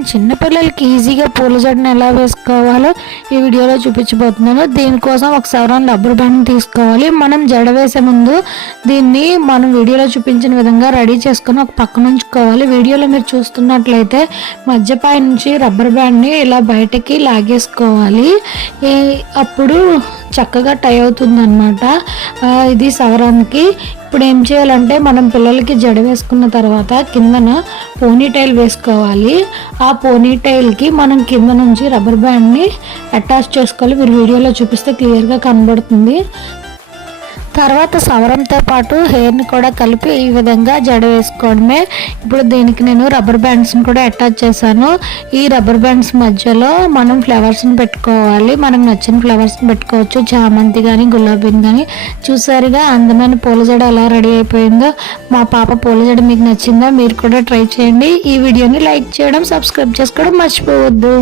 And చిన్నపిల్లలకి ఈజీగా పూల జడను ఎలా వేసుకోవాలో ఈ వీడియోలో చూపించబోతున్నాను. దీనికోసం ఒక సవరం రబ్బర్ బ్యాండ్ తీసుకోవాలి. మనం జడ వేసే ముందు దీన్ని మనం వీడియోలో చూపించిన విధంగా రెడీ చేసుకొని ఒక పక్కన ఉంచుకోవాలి. వీడియోలో మీరు చూస్తున్నట్లయితే మధ్యపై నుంచి రబ్బర్ బ్యాండ్ని ఇలా బయటకి లాగేసుకోవాలి. అప్పుడు చక్కగా టై అవుతుందన్నమాట. ఇది సవరానికి ఇప్పుడు ఏం చేయాలంటే మనం పిల్లలకి జడ వేసుకున్న తర్వాత కిందన పోనీ టైల్ వేసుకోవాలి. ఆ పోనీ టైల్కి మనం కింద నుంచి రబ్బర్ బ్యాండ్ని అటాచ్ చేసుకోవాలి. మీరు వీడియోలో చూపిస్తే క్లియర్గా కనబడుతుంది. తర్వాత సవరంతో పాటు హెయిర్ని కూడా కలిపి ఈ విధంగా జడ వేసుకోవడమే. ఇప్పుడు దీనికి నేను రబ్బర్ బ్యాండ్స్ని కూడా అటాచ్ చేశాను. ఈ రబ్బర్ బ్యాండ్స్ మధ్యలో మనం ఫ్లవర్స్ని పెట్టుకోవాలి. మనకు నచ్చిన ఫ్లవర్స్ని పెట్టుకోవచ్చు. చామంతి కానీ గులాబీని కానీ చూసారుగా అందమైన పూల జడ ఎలా రెడీ అయిపోయిందో. మా పాప పూల జడ మీకు నచ్చిందా మీరు కూడా ట్రై చేయండి. ఈ వీడియోని లైక్ చేయడం సబ్స్క్రైబ్ చేసుకోవడం మర్చిపోవద్దు.